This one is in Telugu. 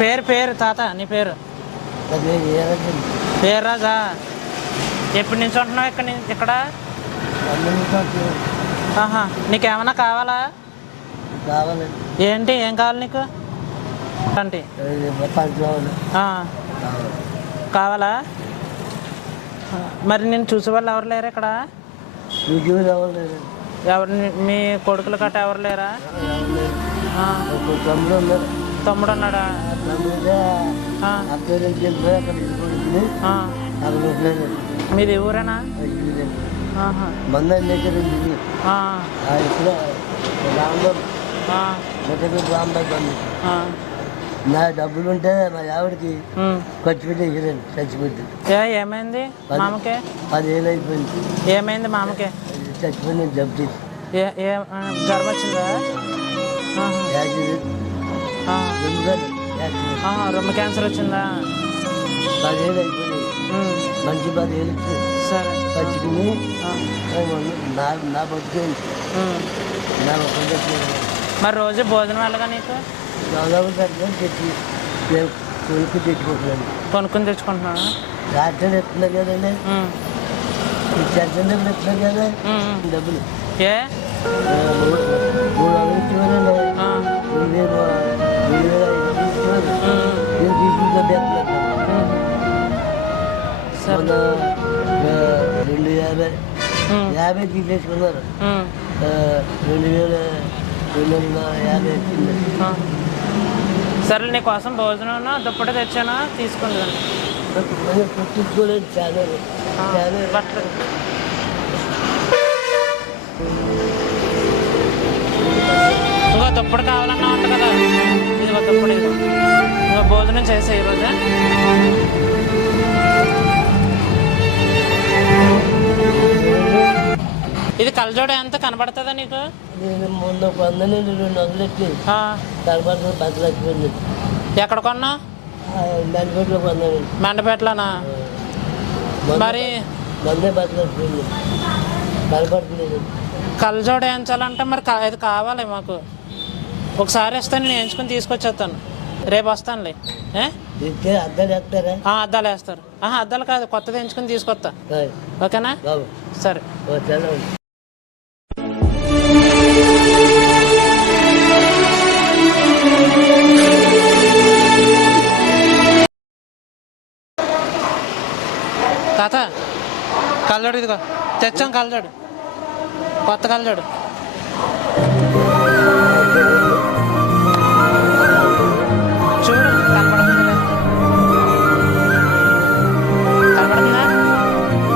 పేరు తాత నీ పేరు? పేరు రాజా. ఎప్పటి నుంచి ఉంటున్నావు ఇక్కడ? ఆహా, నీకేమన్నా కావాలా? ఏంటి, ఏం కావాలి నీకు? అంటే కావాలా? మరి నేను చూసేవాళ్ళు ఎవరు లేరా ఇక్కడ? ఎవరు, మీ కొడుకులు గట్ట ఎవరు లేరా? తమ్ముడు ఉన్నాడా? మీది ఊరేనా? నా డబ్బులు ఉంటే మా ఆవిడకి ఖర్చు పెట్టేసారండి, చచ్చిపెట్టి. ఏమైంది మామకే? 10,000 అయిపోయింది. ఏమైంది మామకే? చచ్చిపోయింది, జబ్బు జ్వరం వచ్చిందా? రొమ్ము క్యాన్సర్ వచ్చిందా? 10,000 అయిపోయింది. మంచి 10,000 సరే ఖర్చుకుని నా బతుకేంటి నా ఒక్క. మరి రోజు భోజనం వెళ్ళగా నీకు? కొనుక్కుని తెచ్చుకుంటున్నాను. డాక్టర్ ఎత్తున్నా కదండి, చర్చలు ఎత్తున్నా కదా డబ్బులు. ఏ 3,000 ఇచ్చేవారండి, 2,50 తీసేసుకున్నారు. 2,250 వచ్చింది. సరే, నీ కోసం భోజనం దుప్పటి తెచ్చాను, తీసుకుంది. తీసుకోలేదు చాలా బట్టలు. ఇంకో దుప్పటి కావాలన్నా ఉంటుంది కదా, ఇదిగో దుప్పటి. ఇంకో భోజనం చేసే ఈరోజు. ఇది కలజోడ ఎంత కనబడుతుందా నీకు? మొన్న 200 కనబడుతుంది, 10 లక్షలు. ఎక్కడ కొన్నా? మెండపేటలో కొన్నాను. మెండపేటలోనా? మరి మందే 10 లక్షలు కనబడుతుంది. కలజోడ వేయించాలంటే మరి ఇది కావాలి మాకు. ఒకసారి వస్తే నేను వేయించుకుని తీసుకొచ్చేస్తాను. రేపు వస్తానులే. అద్దాలు వేస్తారా? అద్దాలు వేస్తారు. అద్దాలు కాదు, కొత్తది వేయించుకుని తీసుకొస్తా. ఓకేనా? సరే. తాత, కలజోడు ఇదిగో తెచ్చాం. కలజోడు, కొత్త కలజోడు.